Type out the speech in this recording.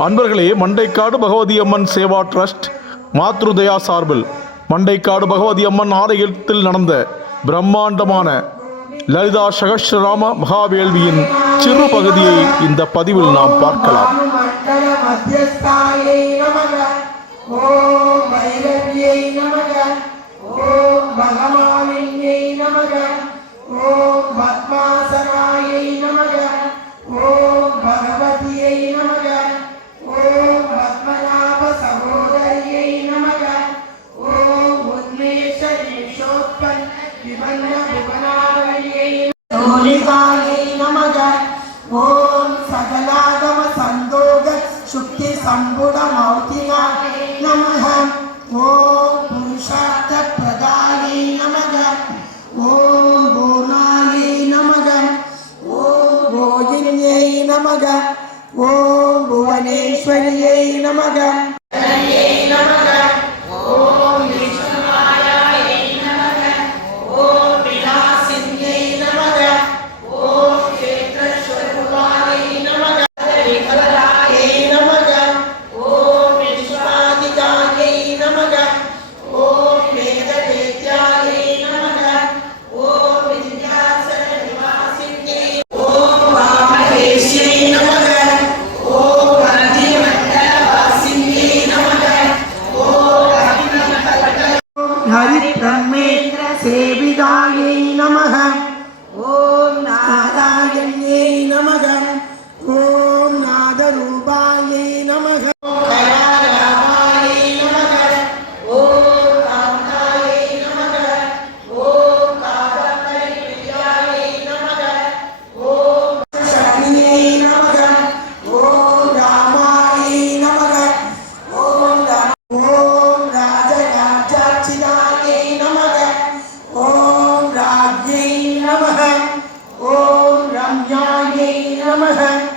அன்பர்களே, மண்டைக்காடு பகவதி அம்மன் சேவா ட்ரஸ்ட் மாத்ருதயா சார்பில் மண்டைக்காடு பகவதி அம்மன் ஆலயத்தில் நடந்த பிரம்மாண்டமான லலிதா சகஸ்ரநாம மகாவேள்வியின் சிறு பகுதியை இந்த பதிவில் நாம் பார்க்கலாம். ओम सकलागम संदोग शुक्ति संबुध मौतिना नमः। ओम पुरुषार्थ प्रदाये नमः। ओम भूमाये नमः। ओम भोजिन्ये नमः। ओम भुवनेश्वर्यै नमः। हरिब्रह्मेन्द्र सेविदायै नमः। ओम नारायण्यै नमः। ओम नादरूपायै नमः। ओम रम्यायै नमः।